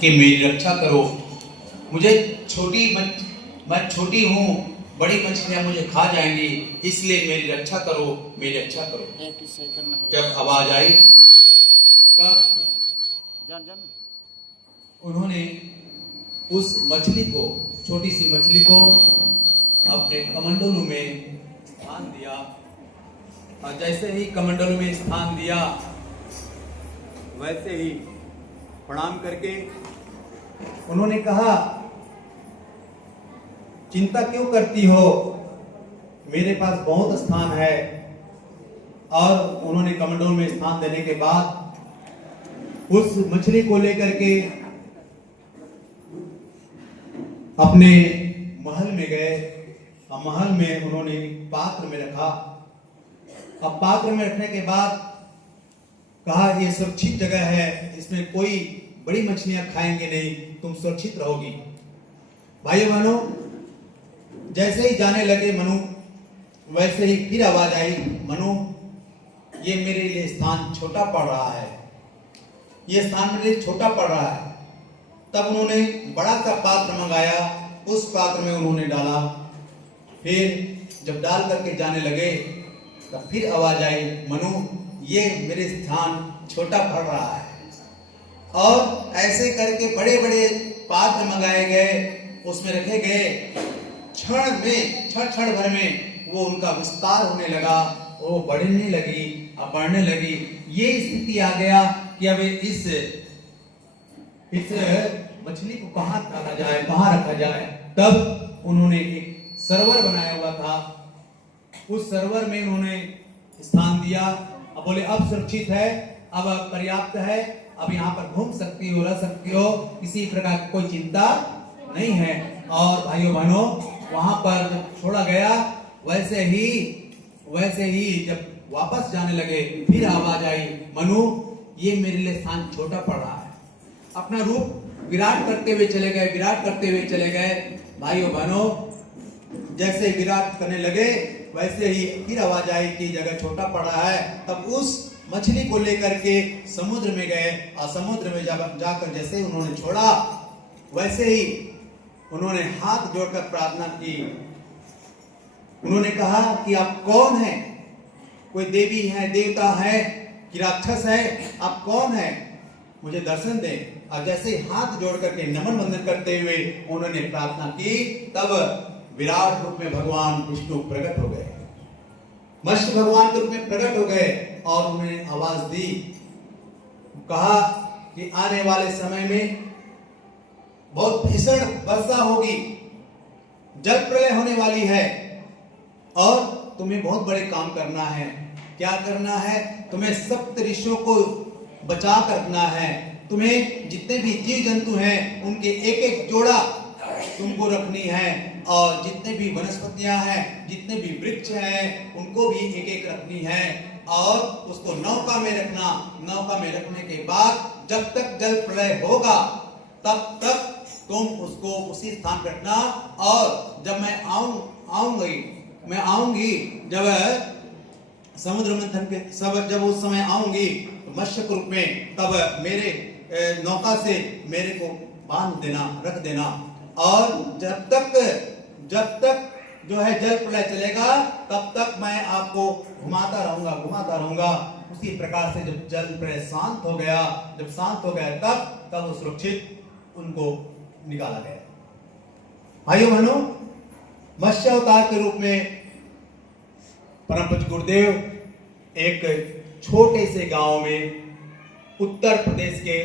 कि मेरी रक्षा करो, मुझे मैं छोटी हूँ, बड़ी मछलियां मुझे खा जाएंगी, इसलिए मेरी रक्षा करो, मेरी रक्षा करो। जब आवाज आई तब उन्होंने उस मछली को, छोटी सी मछली को अपने कमंडलू में स्थान दिया, और जैसे ही कमंडलू में स्थान दिया वैसे ही प्रणाम करके उन्होंने कहा, चिंता क्यों करती हो, मेरे पास बहुत स्थान है। और उन्होंने कमंडलू में स्थान देने के बाद उस मछली को लेकर के अपने महल में गए, और महल में उन्होंने पात्र में रखा। अब पात्र में रखने के बाद कहा, ये सुरक्षित जगह है, इसमें कोई बड़ी मछलियां खाएंगे नहीं, तुम सुरक्षित रहोगी। भाइयों बहनों, जैसे ही जाने लगे मनु, वैसे ही फिर आवाज आई, मनु ये मेरे लिए स्थान छोटा पड़ रहा है, ये स्थान मेरे लिए छोटा पड़ रहा है। तब उन्होंने बड़ा सा पात्र मंगाया, उस पात्र में उन्होंने डाला। फिर जब डाल करके जाने लगे तब फिर आवाज आई, मनु ये मेरे स्थान छोटा पड़ रहा है। और ऐसे करके बड़े बड़े पात्र मंगाए गए, उसमें रखे गए। क्षण भर में वो उनका विस्तार होने लगा, वो बढ़ने लगी, अब बढ़ने लगी। ये स्थिति आ गया कि अब इस मछली को कहाँ रखा जाए, कहाँ रखा जाए। तब उन्होंने एक सरोवर बनाया हुआ था, उस सरोवर में उन्होंने स्थान दिया। अब बोले अब सुरक्षित है, अब पर्याप्त है, अब यहाँ पर घूम सकती हो, रह सकती हो, किसी प्रकार की कोई चिंता नहीं है। और भाइयों बहनों, वहां पर छोड़ा गया। वैसे ही जब वापस जाने लगे फिर आवाज आई, मनु ये मेरे लिए स्थान छोटा पड़ रहा है। अपना रूप विराट करते हुए चले गए, विराट करते हुए चले गए। भाइयों बहनों, जैसे विराट करने लगे वैसे ही फिर आवाज आई कि जगह छोटा पड़ रहा है। तब उस मछली को लेकर के समुद्र में गए, और समुद्र में जाकर जैसे उन्होंने छोड़ा वैसे ही उन्होंने हाथ जोड़कर प्रार्थना की। उन्होंने कहा कि आप कौन हैं, कोई देवी है, देवता है कि राक्षस है, आप कौन है, मुझे दर्शन दें। और जैसे हाथ जोड़ करके नमन वंदन करते हुए उन्होंने प्रार्थना की, तब विराट रूप में भगवान विष्णु प्रकट हो गए, मत्स्य भगवान के रूप में प्रकट हो गए। और उन्होंने आवाज दी, कहा कि आने वाले समय में बहुत भीषण वर्षा होगी, जल प्रलय होने वाली है, और तुम्हें बहुत बड़े काम करना है। क्या करना है? तुम्हें सप्त ऋषियों को बचा कर रखना है। तुम्हें जितने भी जीव जंतु हैं उनके एक एक जोड़ा तुमको रखनी है, और जितने भी वनस्पतियां हैं, जितने भी वृक्ष हैं, उनको भी एक एक रखनी है। और उसको नौका में रखना। नौका में रखने के बाद जब तक जल प्रलय होगा तब तक तुम उसको उसी स्थान पर रखना। और जब मैं आऊंगी जब समुद्र मंथन के जब उस समय आऊंगी मत्स्य रूप में, तब मेरे नौका से मेरे को बांध देना, रख देना। और जब तक जो है जल प्रलय चलेगा तब तक मैं आपको घुमाता रहूंगा। उसी प्रकार से जब जल प्रलय शांत हो गया, तब वो सुरक्षित उनको निकाला गया। भाइयों बहनों, मत्स्य अवतार के रूप में परम पूज्य गुरुदेव एक छोटे से गांव में, उत्तर प्रदेश के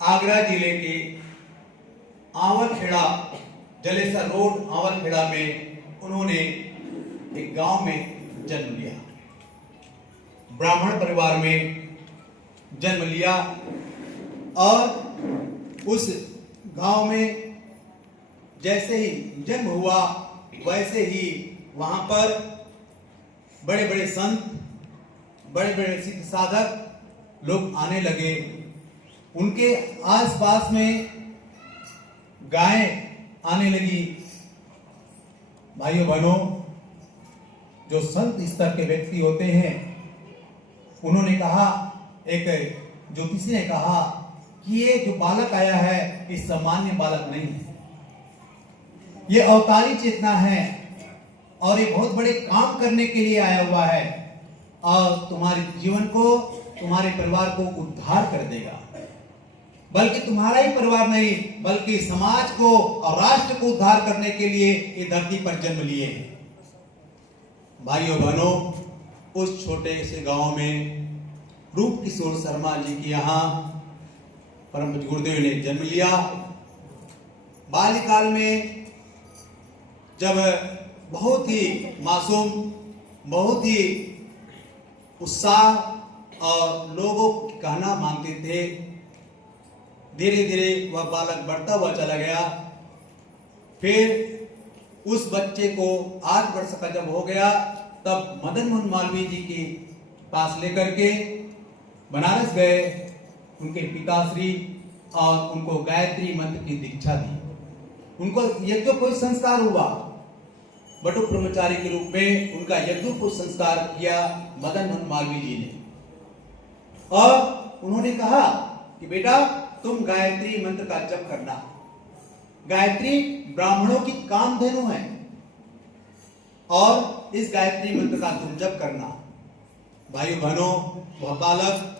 आगरा जिले के आंवलखेड़ा, जलेसर रोड आंवलखेड़ा में उन्होंने एक गांव में जन्म लिया, ब्राह्मण परिवार में जन्म लिया। और उस गांव में जैसे ही जन्म हुआ वैसे ही वहां पर बड़े बड़े संत, बड़े बड़े सिद्ध साधक लोग आने लगे। उनके आसपास में गायें आने लगी। भाइयों बहनों, जो संत स्तर के व्यक्ति होते हैं, उन्होंने कहा, एक ज्योतिषी ने कहा कि ये जो बालक आया है ये सामान्य बालक नहीं है, ये अवतारी चेतना है और ये बहुत बड़े काम करने के लिए आया हुआ है और तुम्हारे जीवन को, तुम्हारे परिवार को उद्धार कर देगा। बल्कि तुम्हारा ही परिवार नहीं बल्कि समाज को और राष्ट्र को उद्धार करने के लिए ये धरती पर जन्म लिए हैं। भाइयों बहनों, उस छोटे से गांव में रूप किशोर शर्मा जी के यहाँ परम पूज्य गुरुदेव ने जन्म लिया। बाल्यकाल में जब बहुत ही मासूम, बहुत ही उत्साह और लोगों की कहना मानते थे, धीरे धीरे वह बालक बढ़ता हुआ चला गया। फिर उस बच्चे को 8 वर्ष का जब हो गया तब मदन मोहन मालवीय जी के पास लेकर के बनारस गए उनके पिताश्री और उनको गायत्री मंत्र की दीक्षा दी। उनको यज्ञोपवीत संस्कार हुआ, बटुक ब्रह्मचारी के रूप में उनका यज्ञोपवीत संस्कार किया मदन मोहन मालवीय जी ने। और उन्होंने कहा कि बेटा तुम गायत्री मंत्र का जप करना, गायत्री ब्राह्मणों की कामधेनु है और इस गायत्री मंत्र का तुम जप करना। भाइयों बहनों, वह बालक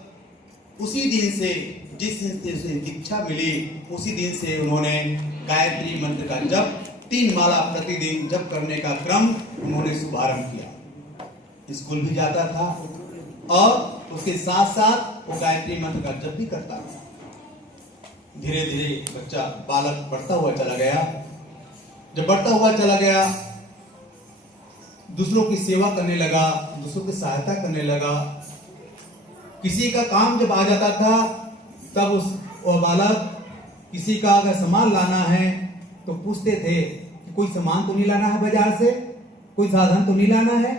उसी दिन से, जिस दिन से दीक्षा मिली उसी दिन से उन्होंने गायत्री मंत्र का जप 3 माला प्रतिदिन जप करने का क्रम उन्होंने शुभारंभ किया। स्कूल भी जाता था और उसके साथ साथ वो गायत्री मंत्र का जप भी करता था। धीरे धीरे बच्चा बालक बढ़ता हुआ चला गया। जब बढ़ता हुआ चला गया दूसरों की सेवा करने लगा, दूसरों की सहायता करने लगा। किसी का काम जब आ जाता था तब वो बालक किसी का अगर सामान लाना है तो पूछते थे कि कोई सामान तो नहीं लाना है बाजार से, कोई साधन तो नहीं लाना है,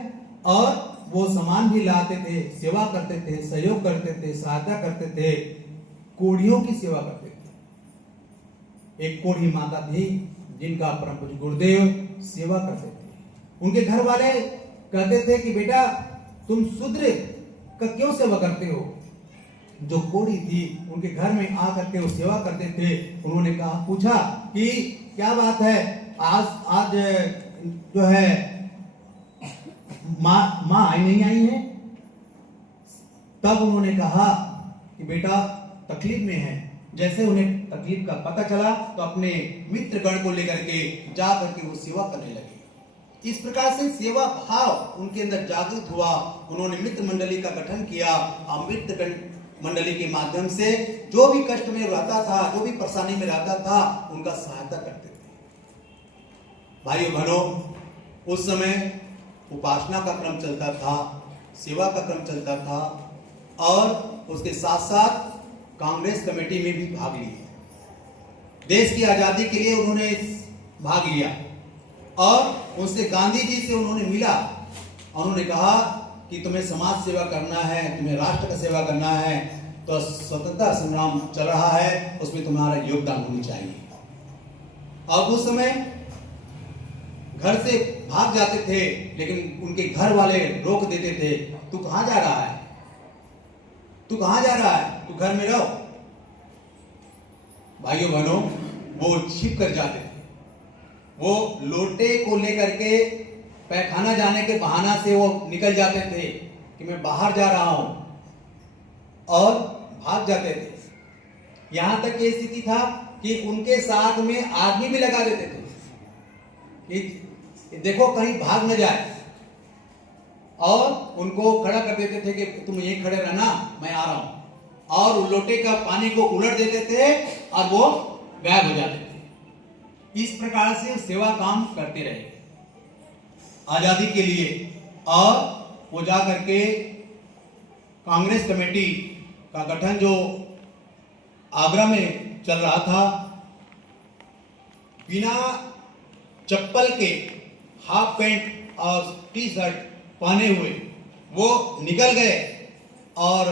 और वो सामान भी लाते थे, सेवा करते थे, सहयोग करते थे, सहायता करते थे, कोढ़ियों की सेवा करते थे। एक कोढ़ी माता थी जिनका परम पूज्य गुरुदेव सेवा करते थे। उनके घर वाले कहते थे कि बेटा तुम शूद्र का क्यों सेवा करते हो। जो कोढ़ी थी उनके घर में आकर के वो सेवा करते थे। उन्होंने कहा, पूछा कि क्या बात है, आज जो है माँ आई नहीं आई है। तब उन्होंने कहा कि बेटा तकलीफ में है। जैसे उन्हें तकलीफ का पता चला तो अपने मित्रगण को लेकर के जा करके वो सेवा करने लगे। इस प्रकार से सेवा भाव उनके अंदर जागृत हुआ। उन्होंने मित्र मंडली का गठन किया और मित्र मंडली के माध्यम से जो भी कष्ट में रहता था, जो भी परेशानी में रहता था, उनका सहायता करते थे। भाइयों बहनों, उस समय उपासना का क्रम चलता था, सेवा का क्रम चलता था और उसके साथ साथ कांग्रेस कमेटी में भी भाग लिया। देश की आजादी के लिए उन्होंने भाग लिया और उनसे गांधी जी से उन्होंने मिला और उन्होंने कहा कि तुम्हें समाज सेवा करना है, तुम्हें राष्ट्र का सेवा करना है, तो स्वतंत्रता संग्राम चल रहा है, उसमें तुम्हारा योगदान होनी चाहिए। और उस समय घर से भाग जाते थे लेकिन उनके घर वाले रोक देते थे, तू कहां जा रहा है, तू कहां जा रहा है, तू घर में रहो। भाइयों बहनों, वो छिप कर जाते थे। वो लोटे को लेकर के पैखाना जाने के बहाना से वो निकल जाते थे कि मैं बाहर जा रहा हूं और भाग जाते थे। यहां तक ये स्थिति था कि उनके साथ में आदमी भी लगा देते थे कि देखो कहीं भाग न जाए, और उनको खड़ा कर देते थे कि तुम यहीं खड़े रहना, मैं आ रहा हूं, और लोटे का पानी को उलट देते थे और वो गायब हो जाते थे। इस प्रकार से सेवा काम करते रहे आजादी के लिए। और वो जा करके कांग्रेस कमेटी का गठन जो आगरा में चल रहा था, बिना चप्पल के हाफ पैंट और टी शर्ट पहने हुए वो निकल गए और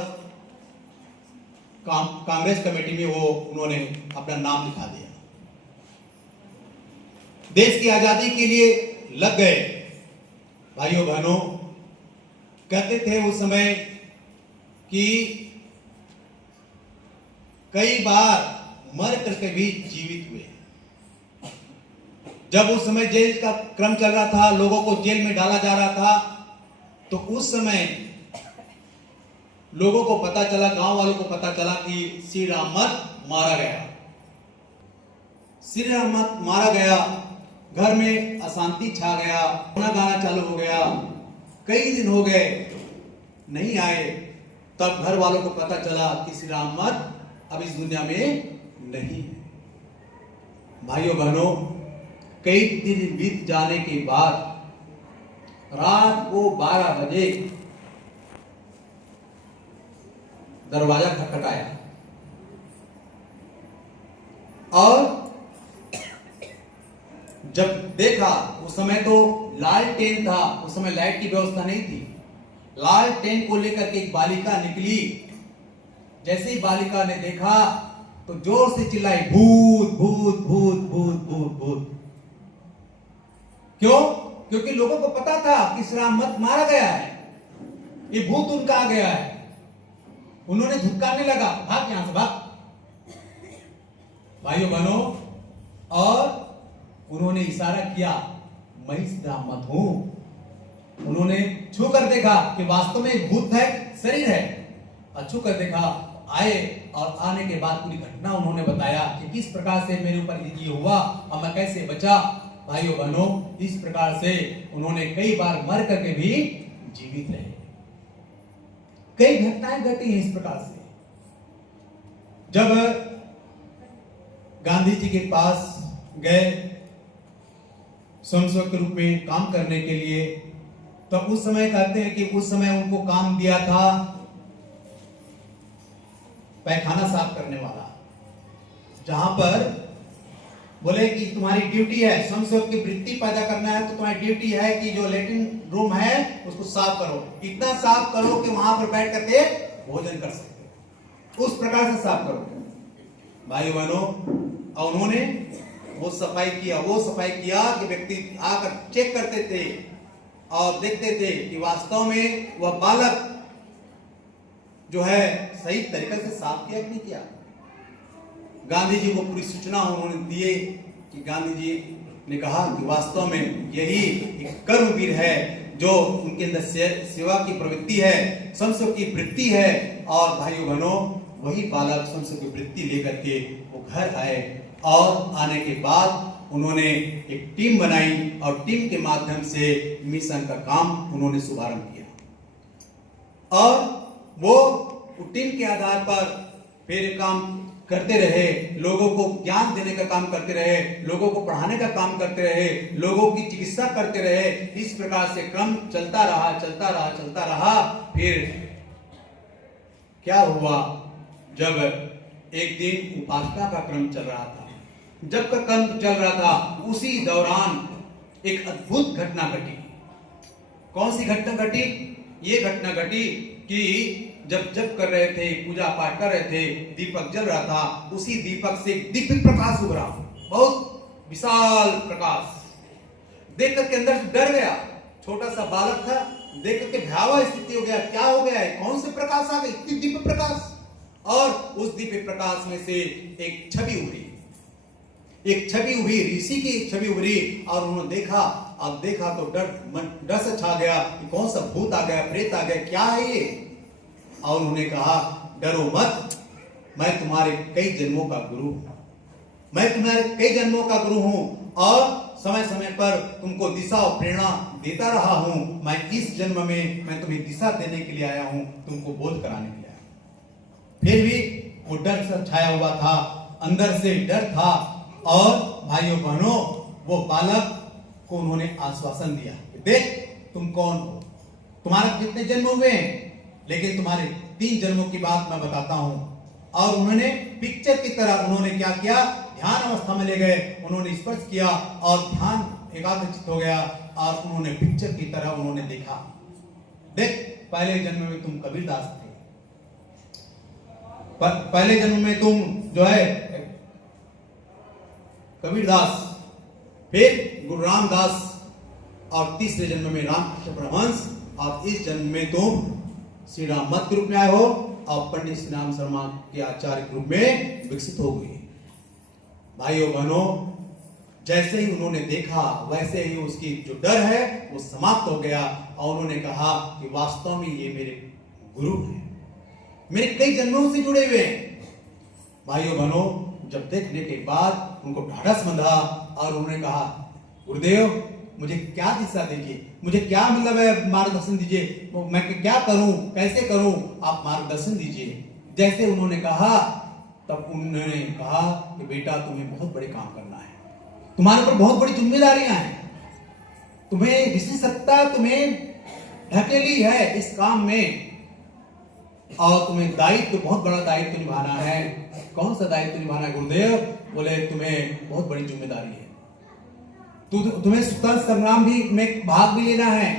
कांग्रेस कमेटी में वो उन्होंने अपना नाम लिखा दिया। देश की आजादी के लिए लग गए। भाइयों बहनों, कहते थे उस समय कि कई बार मर करके भी जीवित हुए। जब उस समय जेल का क्रम चल रहा था, लोगों को जेल में डाला जा रहा था, तो उस समय लोगों को पता चला, गांव वालों को पता चला कि श्री रामत मारा गया। श्री रामत मारा गया, घर में अशांति छा गया, गाना गाना चालू हो गया। कई दिन हो गए नहीं आए, तब घर वालों को पता चला कि श्री रामत अब इस दुनिया में नहीं है। भाइयों बहनों, कई दिन बीत जाने के बाद रात को 12 बजे दरवाजा खटखटाया और जब देखा, उस समय तो लालटेन था, उस समय लाइट की व्यवस्था नहीं थी। लालटेन को लेकर के एक बालिका निकली। जैसे ही बालिका ने देखा तो जोर से चिल्लाई, भूत भूत भूत भूत भूत भूत। क्यों? क्योंकि लोगों को पता था कि श्री रामत मारा गया है, ये भूत उनका आ गया है। उन्होंने धुतकारने लगा, भाग यहां से भाग। भाइयों बहनों, और उन्होंने इशारा किया, मैं श्री रामत हूं। उन्होंने छू कर देखा कि वास्तव में एक भूत है, शरीर है, और छू कर देखा, आए और आने के बाद पूरी घटना उन्होंने बताया कि किस प्रकार से मेरे ऊपर ये हुआ और मैं कैसे बचा। भाइयों बहनों, इस प्रकार से उन्होंने कई बार मर करके भी जीवित रहे। कई घटनाएं घटी हैं इस प्रकार से। जब गांधी जी के पास गए स्वयंसेवक के रूप में काम करने के लिए, तो उस समय कहते हैं कि उस समय उनको काम दिया था पैखाना साफ करने वाला, जहां पर बोले कि तुम्हारी ड्यूटी है, स्वयंसेवक की वृत्ति पैदा करना है, तो तुम्हारी ड्यूटी है कि जो लेटिन रूम है उसको साफ करो, इतना साफ करो कि वहां पर बैठ करके भोजन कर सके, उस प्रकार से साफ करो। भाई बहनों, और उन्होंने वो सफाई किया कि व्यक्ति आकर चेक करते थे और देखते थे कि वास्तव में वह बालक जो है सही तरीके से साफ किया कि नहीं किया। गांधी जी को पूरी सूचना उन्होंने दिए कि गांधी जी ने कहा कि वास्तव में यही एक कर्मवीर है, जो उनके अंदर सेवा की प्रवृत्ति है, स्वयंसेवक की वृत्ति है। और भाइयों बहनों, वही बालक स्वयंसेवक की वृत्ति लेकर के वो घर आए और आने के बाद उन्होंने एक टीम बनाई और टीम के माध्यम से मिशन का काम उन्होंने शुभारंभ किया। और वो टीम के आधार पर फिर काम करते रहे, लोगों को ज्ञान देने का काम करते रहे, लोगों को पढ़ाने का काम करते रहे, लोगों की चिकित्सा करते रहे। इस प्रकार से क्रम चलता रहा। फिर क्या हुआ, जब एक दिन उपासना का क्रम चल रहा था, जब का क्रम चल रहा था, उसी दौरान एक अद्भुत घटना घटी। कौन सी घटना घटी? ये घटना घटी कि जब कर रहे थे, पूजा पाठ कर रहे थे, दीपक जल रहा था, उसी दीपक से दिव्य प्रकाश उभरा, बहुत विशाल प्रकाश। देख करके अंदर से डर गया, छोटा सा बालक था, देख करके भयावह स्थिति हो गया, क्या हो गया है, कौन से प्रकाश आ गई, इतनी दिव्य प्रकाश। और उस दिव्य प्रकाश में से एक छवि उभरी, ऋषि की छवि उभरी। और उन्होंने देखा तो डर से छा गया कि कौन सा भूत आ गया, प्रेत आ गया, क्या है ये। और उन्होंने कहा, डरो मत, मैं तुम्हारे कई जन्मों का गुरु हूं, और समय समय पर तुमको दिशा और प्रेरणा देता रहा हूं। मैं इस जन्म में मैं तुम्हें दिशा देने के लिए आया हूं, तुमको बोध कराने के लिए आया हूं। फिर भी वो डर से छाया हुआ था, अंदर से डर था। और भाइयों बहनों, वो बालक को उन्होंने आश्वासन दिया, देख तुम कौन हो, तुम्हारे कितने जन्म हुए हैं, लेकिन तुम्हारे 3 जन्मों की बात मैं बताता हूं। और उन्होंने पिक्चर की तरह उन्होंने क्या किया, ध्यान अवस्था में ले गए, उन्होंने स्पर्श किया और ध्यान एकाग्रचित हो गया। और उन्होंने पिक्चर की तरह उन्होंने देखा, देख पहले जन्म में तुम कबीरदास थे, पहले जन्म में तुम जो है कबीरदास, फिर गुरु रामदास, और तीसरे जन्म में रामकृष्ण परमहंस, और इस जन्म में तुम श्री रामत के रूप में आए हो। और पंडित श्री राम शर्मा के आचार्य के रूप में विकसित हो गई। भाइयों बहनों, जैसे ही उन्होंने देखा वैसे ही उसकी जो डर है वो समाप्त हो गया और उन्होंने कहा कि वास्तव में ये मेरे गुरु हैं, मेरे कई जन्मों से जुड़े हुए हैं। भाइयों बहनों, जब देखने के बाद उनको ढाढ़स बंधा और उन्होंने कहा, गुरुदेव मुझे क्या दिशा दीजिए, मुझे क्या मतलब है मार्गदर्शन दीजिए, मैं क्या करूं, कैसे करूं, आप मार्गदर्शन दीजिए। जैसे उन्होंने कहा तब उन्होंने कहा कि बेटा तुम्हें बहुत बड़े काम करना है, तुम्हारे ऊपर बहुत बड़ी जिम्मेदारियां हैं, तुम्हें ऋषि सत्ता तुम्हें ढकेली है इस काम में और तुम्हें दायित्व, बहुत बड़ा दायित्व निभाना है। कौन सा दायित्व निभाना है गुरुदेव? बोले तुम्हें बहुत बड़ी जिम्मेदारी है, तुम्हें स्वतंत्र संग्राम भी में भाग भी लेना है,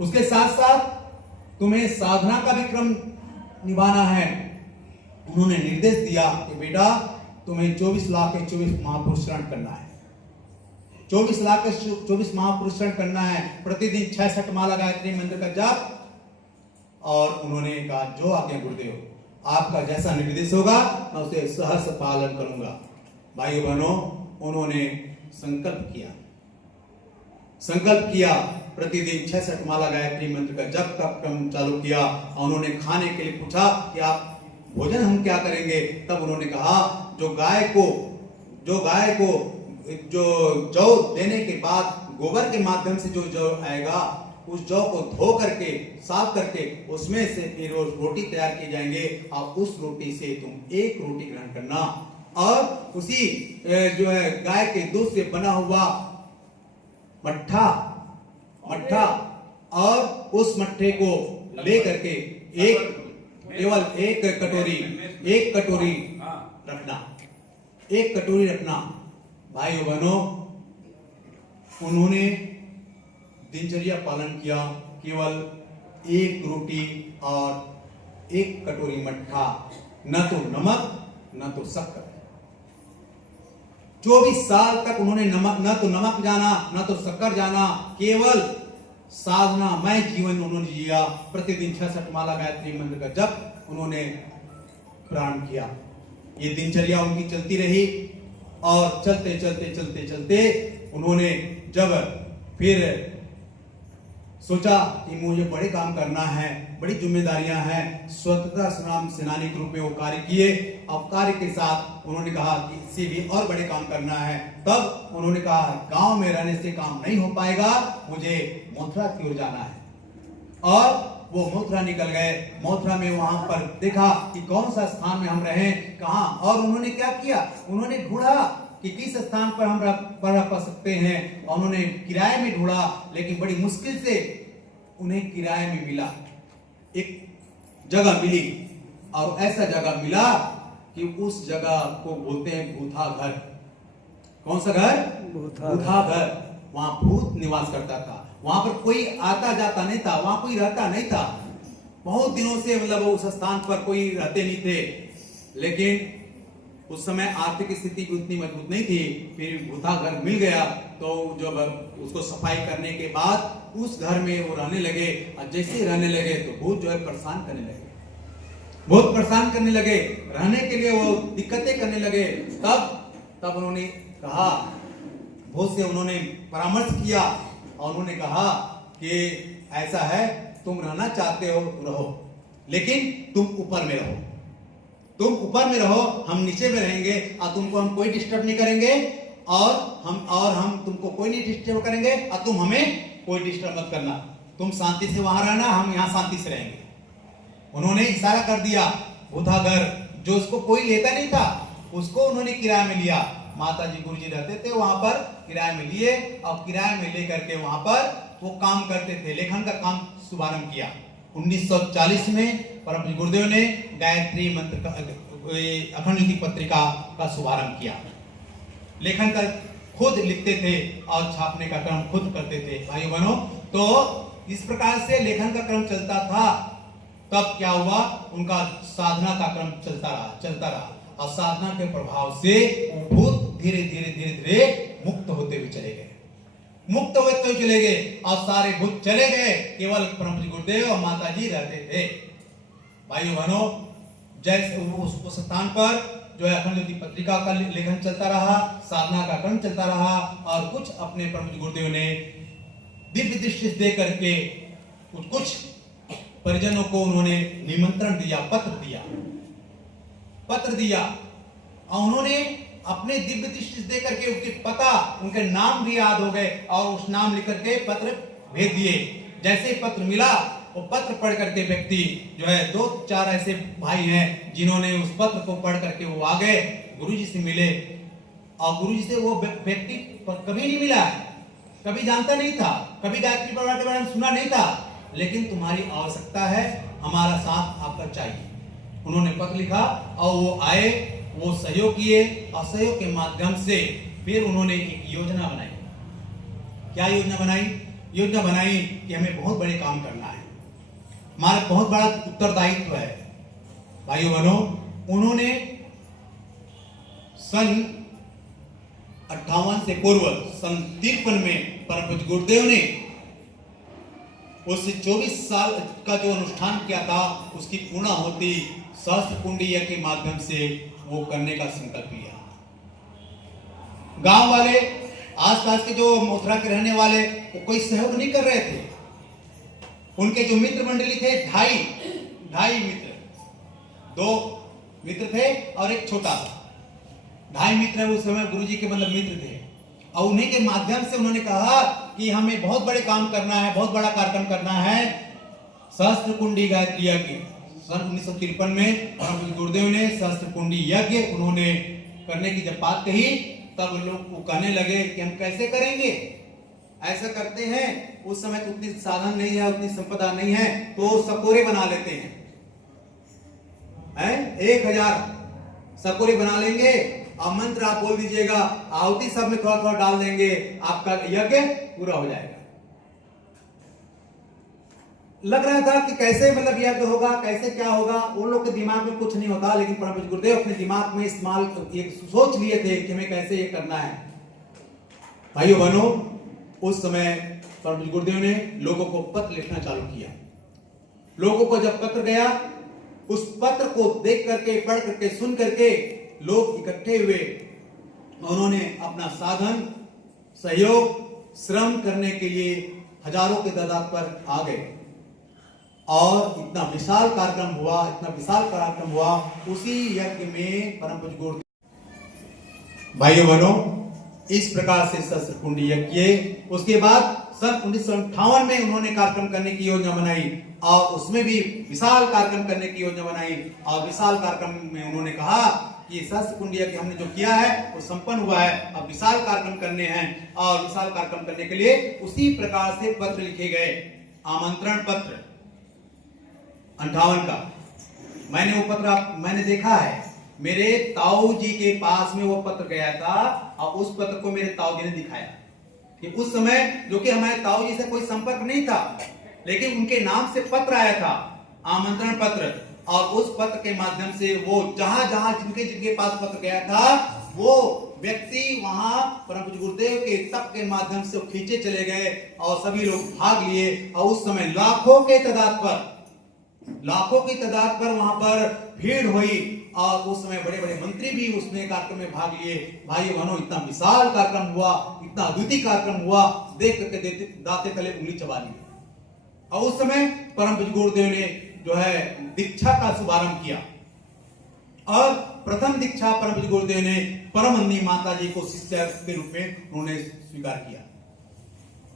उसके साथ साथ तुम्हें साधना का भी क्रम निभाना है। उन्होंने निर्देश दिया कि बेटा तुम्हें 24 लाख के 24 महापुरुष शरण करना है, 24 लाख के 24 महापुरुष शरण करना है, प्रतिदिन 66 माला गायत्री मंत्र का जाप। और उन्होंने कहा जो आज्ञा गुरुदेव, आपका जैसा निर्देश होगा मैं उसे सहर्ष पालन करूंगा। भाइयों बहनों, उन्होंने संकल्प किया प्रतिदिन 66 माला गायत्री मंत्र का जप का क्रम चालू किया। और उन्होंने खाने के लिए पूछा कि आप भोजन हम क्या करेंगे? तब उन्होंने कहा जो गाय को जो जौ देने के बाद गोबर के माध्यम से जो जौ आएगा उस जौ को धो करके साफ करके उसमें से फिर रोटी तैयार की जाएंगे और उस रोटी से तुम एक रोटी ग्रहण करना और उसी जो है गाय के दूध से बना हुआ मट्ठा और उस मट्ठे को ले करके केवल एक कटोरी रखना। भाइयों बहनों, उन्होंने दिनचर्या पालन किया, केवल एक रोटी और एक कटोरी मट्ठा, न तो नमक न तो शक्कर। 24 साल तक उन्होंने न तो नमक जाना न तो शक्कर जाना, केवल साधनामय जीवन उन्होंने जिया। प्रतिदिन 66 माला गायत्री मंत्र का जप उन्होंने प्रारंभ किया। ये दिनचर्या उनकी चलती रही और चलते उन्होंने जब फिर सोचा कि मुझे बड़े काम करना है, बड़ी जिम्मेदारियां हैं, स्वतंत्रता संग्राम सेनानी के रूप में वो कार्य किए और कार्य के साथ उन्होंने कहा कि इससे भी और बड़े काम करना है। तब उन्होंने कहा गांव में रहने से काम नहीं हो पाएगा, मुझे मथुरा की ओर जाना है। और वो मथुरा निकल गए। मथुरा में वहां पर देखा कि कौन सा स्थान में हम रहें, कहां, और उन्होंने क्या किया, उन्होंने ढूंढा कि किस स्थान पर हम रह सकते हैं। और उन्होंने किराए में ढूंढा, लेकिन बड़ी मुश्किल से उन्हें किराए में मिला, एक जगह मिली और ऐसा जगह मिला कि उस जगह को बोलते हैं भूथा घर। कौन सा घर? भूथा घर। वहां भूत निवास करता था, वहां पर कोई आता जाता नहीं था, वहां कोई रहता नहीं था। बहुत दिनों से मतलब उस स्थान पर कोई रहते नहीं थे, लेकिन उस समय आर्थिक स्थिति उतनी मजबूत नहीं थी। फिर भूथा घर मिल गया तो जब उसको सफाई करने के बाद उस घर में वो रहने लगे। और जैसे ही रहने लगे तो भूत जो है परेशान करने लगे, बहुत परेशान करने लगे, रहने के लिए वो दिक्कतें करने लगे। तब उन्होंने कहा, भूत से उन्होंने परामर्श किया और उन्होंने कहा कि ऐसा है, तुम रहना चाहते हो रहो, लेकिन तुम ऊपर में रहो, तुम ऊपर में रहो, हम नीचे में रहेंगे और तुमको हम कोई डिस्टर्ब नहीं करेंगे और हम तुमको कोई नहीं डिस्टर्ब करेंगे और तुम हमें कोई डिस्टर्ब मत करना, तुम शांति से वहां रहना, हम यहाँ शांति से रहेंगे। उन्होंने इशारा कर दिया। भूथा घर जो उसको कोई लेता नहीं था, उसको उन्होंने किराए में लिया। माता जी गुरु जी रहते थे वहां पर, किराए में लिए और किराए में लेकर के वहां पर वो काम करते थे, लेखन का काम शुभारंभ किया। 1940 में परम गुरुदेव ने गायत्री मंत्र का अखंड ज्योति पत्रिका का शुभारंभ किया। लेखन का खुद लिखते थे और छापने का क्रम खुद करते थे। भाइयों बहनों, तो इस प्रकार से लेखन का क्रम चलता था। तब क्या हुआ, उनका साधना का क्रम चलता रहा और साधना के प्रभाव से भूत धीरे धीरे मुक्त होते हुए चले गए और सारे भूत चले गए, केवल परम गुरुदेव और माता जी रहते थे। भाइयों बहनों, जैसे उस स्थान पर जो है अखंड ज्योति पत्रिका का लेखन चलता रहा, साधना का क्रम चलता रहा और कुछ अपने परम पूज्य गुरुदेव ने दिव्य दृष्टि दे करके कुछ परिजनों को उन्होंने निमंत्रण दिया, पत्र दिया और उन्होंने अपने दिव्य दृष्टि दे करके उनके पता, उनके नाम भी याद हो गए और उस नाम लिख करके पत्र भेज दिए। जैसे ही पत्र मिला, वो पत्र पढ़ करके व्यक्ति जो है 2-4 ऐसे भाई हैं जिन्होंने उस पत्र को पढ़ करके वो आ गए, गुरुजी से मिले और गुरुजी से वो व्यक्ति कभी नहीं मिला, कभी जानता नहीं था, कभी गायत्री परिवार के बारे में सुना नहीं था, लेकिन तुम्हारी आवश्यकता है, हमारा साथ आपका चाहिए। उन्होंने पत्र लिखा और वो आए, वो सहयोग किए और सहयोग के माध्यम से फिर उन्होंने एक योजना बनाई। क्या योजना बनाई? योजना बनाई कि हमें बहुत बड़े काम करना है, हमारा बहुत बड़ा उत्तरदायित्व है। भाइयों बहनों, उन्होंने सन 58 से पूर्व सन 53 में परम पूज्य गुरुदेव ने उस 24 साल का जो अनुष्ठान किया था उसकी पूर्णाहुति सहस्त्र कुंडी यज्ञ के माध्यम से वो करने का संकल्प लिया। गांव वाले, आसपास के जो मथुरा के रहने वाले, वो कोई सहयोग नहीं कर रहे थे। उनके जो मित्र मंडली थे, ढाई मित्र, 2 मित्र थे और एक छोटा था, 2.5 मित्र उस समय गुरुजी के मतलब मित्र थे। और उन्हीं के माध्यम से उन्होंने कहा कि हमें बहुत बड़े काम करना है, बहुत बड़ा कार्यक्रम करना है। सहस्त्र कुंडी गायत्री यज्ञ सन 1953 में परम पूज्य गुरुदेव ने सहस्त्र कुंडी यज्ञ उन्होंने करने की जब बात कही, तब लोग वो कहने लगे कि हम कैसे करेंगे, ऐसा करते हैं, उस समय तो उतनी साधन नहीं है, उतनी संपदा नहीं है, तो सकोरे बना लेते हैं, 1000 सकोरे बना लेंगे और मंत्र आप बोल दीजिएगा, आहुति सब में थोड़ा थोड़ा डाल देंगे, आपका यज्ञ पूरा हो जाएगा। लग रहा था कि कैसे मतलब यज्ञ होगा, कैसे क्या होगा, उन लोग के दिमाग में कुछ नहीं होता, लेकिन परम पूज्य गुरुदेव अपने दिमाग में इस्तेमाल एक सोच लिए थे कि हमें कैसे ये करना है। भाइयों बहनों, उस समय परम पूज्य गुरुदेव ने लोगों को पत्र लिखना चालू किया। लोगों को जब पत्र गया, उस पत्र को देख करके, पढ़ करके, सुन करके लोग इकट्ठे हुए, उन्होंने अपना साधन, सहयोग, श्रम करने के लिए हजारों के तादाद पर आ गए और इतना विशाल कार्यक्रम हुआ। उसी यज्ञ में परम पूज्य गुरुदेव, भाइयों बहनों, इस प्रकार से सहस्त्र कुंडी यज्ञ, उसके बाद सन 1958 में उन्होंने कार्यक्रम करने की योजना बनाई और उसमें भी विशाल कार्यक्रम करने की योजना बनाई और विशाल कार्यक्रम में उन्होंने कहा कि सहस्त्र कुंडी यज्ञ हमने जो किया है वो संपन्न हुआ है, अब विशाल कार्यक्रम करने हैं और विशाल कार्यक्रम करने के लिए उसी प्रकार से पत्र लिखे गए, आमंत्रण पत्र 58 का। मैंने वो पत्र मैंने देखा है, मेरे ताऊ जी के पास में वो पत्र गया था और उस पत्र को मेरे ताऊ जी ने दिखाया कि उस समय, जो कि हमारे ताऊ जी से कोई संपर्क नहीं था, लेकिन उनके नाम से पत्र आया था, आमंत्रण पत्र, और उस पत्र के माध्यम से वो जहां जहां जिनके पास पत्र गया था, वो व्यक्ति वहां परम पूज्य गुरुदेव के तप के माध्यम से खींचे चले गए और सभी लोग भाग लिए और उस समय लाखों की तादाद पर वहां पर भीड़ हुई और उस समय बड़े बड़े मंत्री भी उसमें कार्यक्रम में भाग लिए। भाइयों बहनों, इतना विशाल कार्यक्रम हुआ, इतना अद्वितीय कार्यक्रम हुआ, देख करके दाते तले उंगली चबा ली। और उस समय परम पूज्य गुरुदेव ने जो है दीक्षा का शुभारंभ किया और प्रथम दीक्षा परम पूज्य गुरुदेव ने परमहंस माता जी को शिष्य के रूप में उन्होंने स्वीकार किया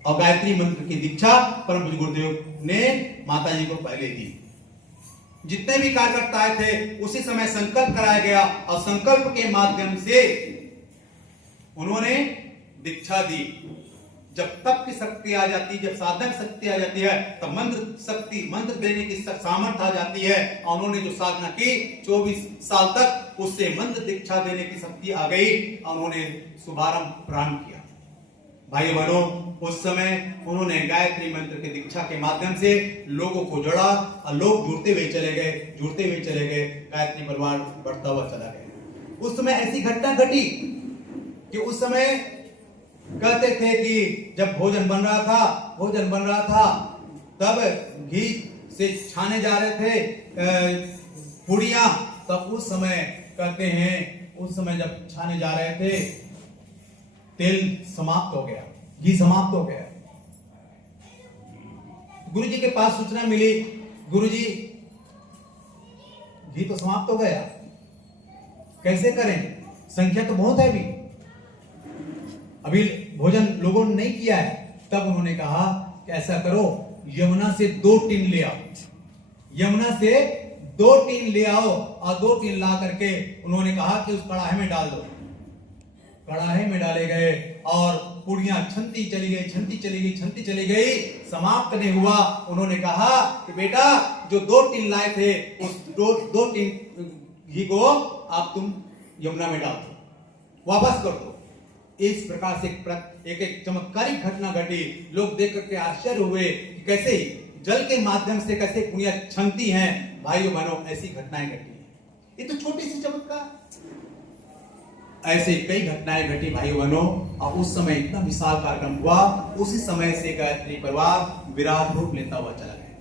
और गायत्री मंत्र की दीक्षा परम पूज्य गुरुदेव ने माता जी को पहले दी। जितने भी कार्यकर्ता आए थे उसी समय संकल्प कराया गया और संकल्प के माध्यम से उन्होंने दीक्षा दी। जब तप की शक्ति आ जाती, जब साधक शक्ति आ जाती है, तब मंत्र देने की सामर्थ्य आ जाती है और उन्होंने जो साधना की 24 साल तक, उससे मंत्र दीक्षा देने की शक्ति आ गई और उन्होंने शुभारंभ प्रारंभ किया। भाइयों बहनों, उस समय उन्होंने गायत्री मंत्र की दीक्षा के माध्यम से लोगों को जोड़ा और लोग जुड़ते हुए चले गए, गायत्री परिवार बढ़ता हुआ चला गया। उस समय ऐसी घटना घटी कि उस समय कहते थे कि जब भोजन बन रहा था तब घी से छाने जा रहे थे पुड़िया, तब उस समय कहते हैं, उस समय जब छाने जा रहे थे तेल समाप्त हो गया, घी समाप्त हो गया। गुरुजी के पास सूचना मिली, गुरुजी घी तो समाप्त हो गया, कैसे करें, संख्या तो बहुत है अभी भोजन लोगों ने नहीं किया है। तब उन्होंने कहा कि ऐसा करो, यमुना से 2 टीन ले आओ, यमुना से 2 टीन ले आओ, और 2 टीन ला करके उन्होंने कहा कि उस कड़ाहे में डाल दो। कड़ाहे में डाले गए और पुड़ियां छनती चली गई, छनती चली गई, छनती चली गई, समाप्त नहीं हुआ। उन्होंने कहा कि बेटा जो 2 टीन लाए थे उस 2 टीन घी को आप तुम यमुना में डाल दो, वापस कर दो। इस प्रकार से एक चमत्कारिक घटना घटी। लोग देख करके आश्चर्य हुए कि कैसे जल के माध्यम से कैसे पुड़ियां छनती हैं। भाइयों बहनों, ऐसी घटनाएं घटी हैं। ये तो छोटी सी चमत्कार, ऐसे कई घटनाएं घटी भाइयों बहनों। और उस समय इतना विशाल कार्यक्रम हुआ। उसी समय से गायत्री परिवार विराट रूप लेता हुआ चला गया,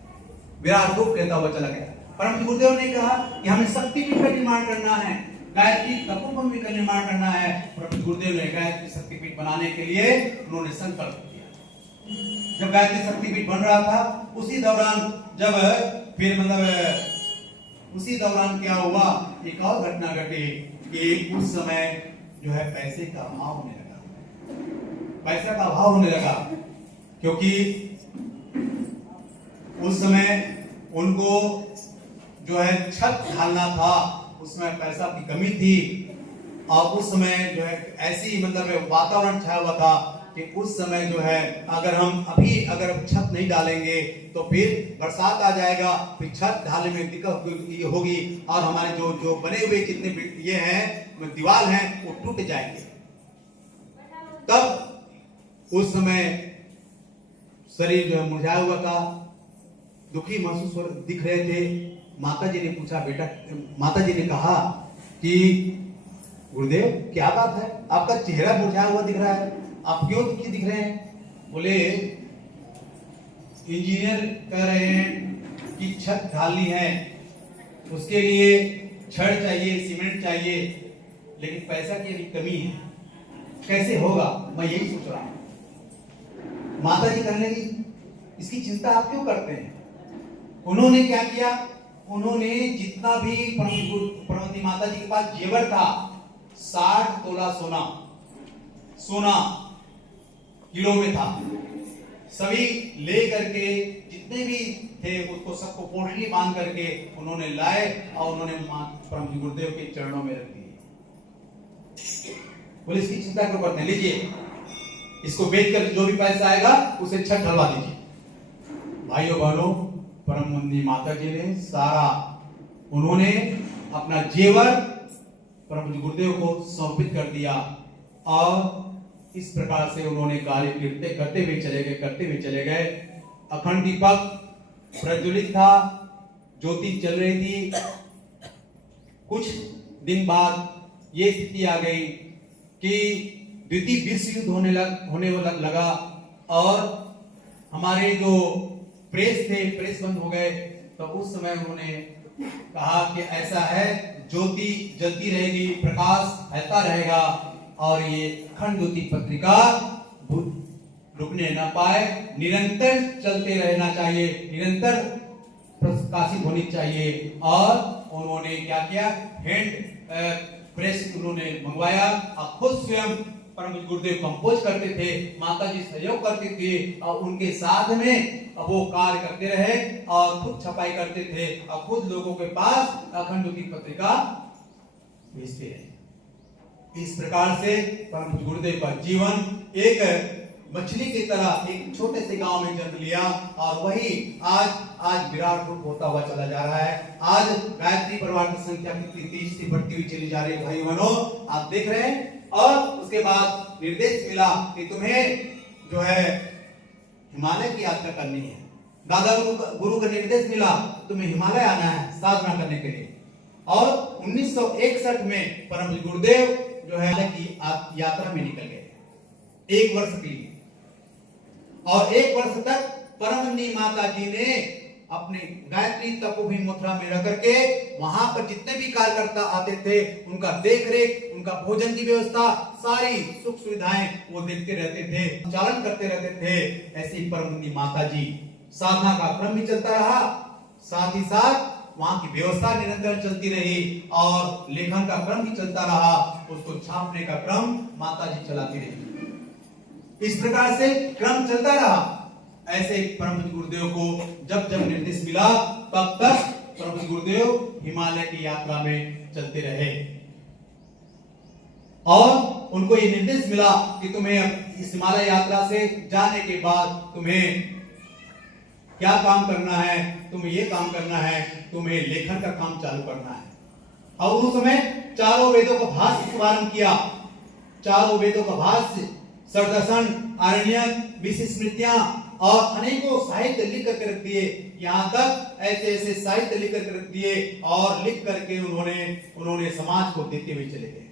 विराट रूप लेता हुआ चला गया। परम गुरुदेव ने कहा कि हमें शक्तिपीठ का निर्माण करना है, गायत्री तपोभूमि का निर्माण करना है। परम गुरुदेव ने गायत्री शक्तिपीठ बनाने के लिए उन्होंने संकल्प किया। जब गायत्री शक्तिपीठ बन रहा था, उसी दौरान जब फिर उसी दौरान क्या हुआ, एक और घटना घटी कि उस समय जो है पैसे का अभाव होने लगा, पैसा का अभाव होने लगा, क्योंकि उस समय उनको जो है छत ढालना था, उसमें पैसा की कमी थी। और उस समय जो है ऐसी वातावरण छाया हुआ था कि उस समय जो है अगर हम अभी अगर छत नहीं डालेंगे तो फिर बरसात आ जाएगा, फिर छत ढालने में दिक्कत होगी और हमारे जो बने हुए जितने ये हैं दीवार हैं वो टूट जाएंगे। तब उस समय शरीर जो है मुरझाया हुआ था, दुखी महसूस दिख रहे थे। माता जी ने पूछा, बेटा, माता जी ने कहा कि गुरुदेव क्या बात है, आपका चेहरा मुरझाया हुआ दिख रहा है, आप क्यों दुखी दिख रहे हैं? बोले इंजीनियर कह रहे हैं कि छत ढालनी है, उसके लिए छड़ चाहिए, सीमेंट चाहिए, लेकिन पैसा की अभी कमी है, कैसे होगा? मैं यही सोच रहा हूं। माता जी कहने लगी, इसकी चिंता आप क्यों करते हैं? उन्होंने क्या किया, उन्होंने जितना भी परमवती माता जी के पास जेवर था, 60 तोला सोना किलो में था, सभी ले करके जितने भी थे उसको सबको पोटली बांध करके उन्होंने लाए और उन्होंने परम गुरुदेव के चरणों में रख दिए। बोले इसकी चिंता क्यों करते हैं, लीजिए इसको बेचकर जो भी पैसा आएगा उसे छत ढलवा दीजिए। भाइयों बहनों, परमवती माता जी ने सारा उन्होंने अपना जेवर परम गुरुदेव को समर्पित कर दिया और इस प्रकार से उन्होंने कार्य करते हुए चले गए। अखंड दीपक प्रज्वलित था, ज्योति चल रही थी। कुछ दिन बाद ये स्थिति आ गई कि द्वितीय विश्व युद्ध होने लगा और हमारे जो प्रेस थे, प्रेस बंद हो गए। तो उस समय उन्होंने कहा कि ऐसा है, ज्योति जलती रहेगी, प्रकाश फैलता रहेगा और ये अखंड ज्योति पत्रिका रुकने ना पाए, निरंतर चलते रहना चाहिए, निरंतर प्रकाशित होनी चाहिए। और उन्होंने क्या किया, हैंड प्रेस उन्होंने मंगवाया और खुद स्वयं परम गुरुदेव कंपोज करते थे, माता जी सहयोग करती थी और उनके साथ में वो कार्य करते रहे और खुद छपाई करते थे और खुद लोगों के पास अखंड ज्योति पत्रिका भेजते रहे। इस प्रकार से परम गुरुदेव का जीवन एक मछली की तरह एक छोटे से गांव में जन्म लिया और वही आज विराट रूप होता हुआ चला जा रहा है। आज गायत्री परिवार की संख्या कितनी तेजी से बढ़ती हुई चली जा रही है भाई बहनों, आप देख रहे हैं। और उसके बाद निर्देश मिला कि तुम्हें जो है हिमालय की यात्रा करनी है। दादा गुरु का निर्देश मिला, तुम्हें हिमालय आना है साधना करने के लिए। और 1961 में परम गुरुदेव जो है की यात्रा में निकल गए 1 वर्ष के लिए। और 1 वर्ष तक परमवती माता जी ने अपने गायत्री तपोभूमि मथुरा में रह करके वहां पर जितने भी कार्यकर्ता आते थे उनका देख रेख, उनका भोजन की व्यवस्था, सारी सुख सुविधाएं वो देखते रहते थे, संचालन करते रहते थे। ऐसी परमवती माता जी साधना का क्रम भी चलता रहा, साथ ही साथ वहां की व्यवस्था निरंतर चलती रही और लेखन का क्रम भी चलता रहा, उसको छापने का क्रम माता जी चलाती रही। इस प्रकार से क्रम चलता रहा। ऐसे परम पूज्य गुरुदेव को जब जब निर्देश मिला तब तक परम पूज्य गुरुदेव हिमालय की यात्रा में चलते रहे और उनको ये निर्देश मिला कि तुम्हें इस हिमालय यात्रा से जाने के बाद तुम्हें क्या काम करना है, तुम्हें ये काम करना है, तुम्हें लेखन का काम चालू करना है। और उस समय चारों वेदों का भाष्य शुभारंभ किया। चारों वेदों का भाष्य, सरदर्शन, आरण्यक, विशिष्टृतियां और अनेकों साहित्य लिख करके रख दिए। यहाँ तक ऐसे ऐसे साहित्य लिख करके रख दिए और लिख करके उन्होंने समाज को देते हुए चले गए।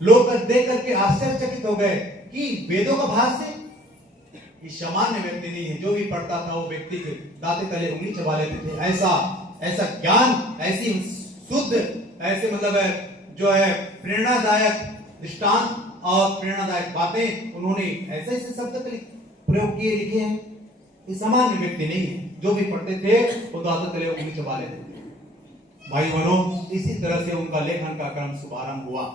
लोग देख करके आश्चर्यचकित हो गए कि वेदों का भाष्य ये सामान्य व्यक्ति नहीं है, जो भी पढ़ता था वो व्यक्ति के दांते तले उंगली चबा लेते थे। ऐसा ज्ञान, ऐसी शुद्ध, ऐसे मतलब जो है प्रेरणादायक दृष्टांत और प्रेरणादायक बातें उन्होंने ऐसे ऐसे शब्द प्रयोग किए, लिखे हैं। ये सामान्य व्यक्ति नहीं है, जो भी पढ़ते थे वो दांते तले उंगली चबा लेते थे। भाई बहनों, इसी तरह से उनका लेखन का क्रम शुभारंभ हुआ,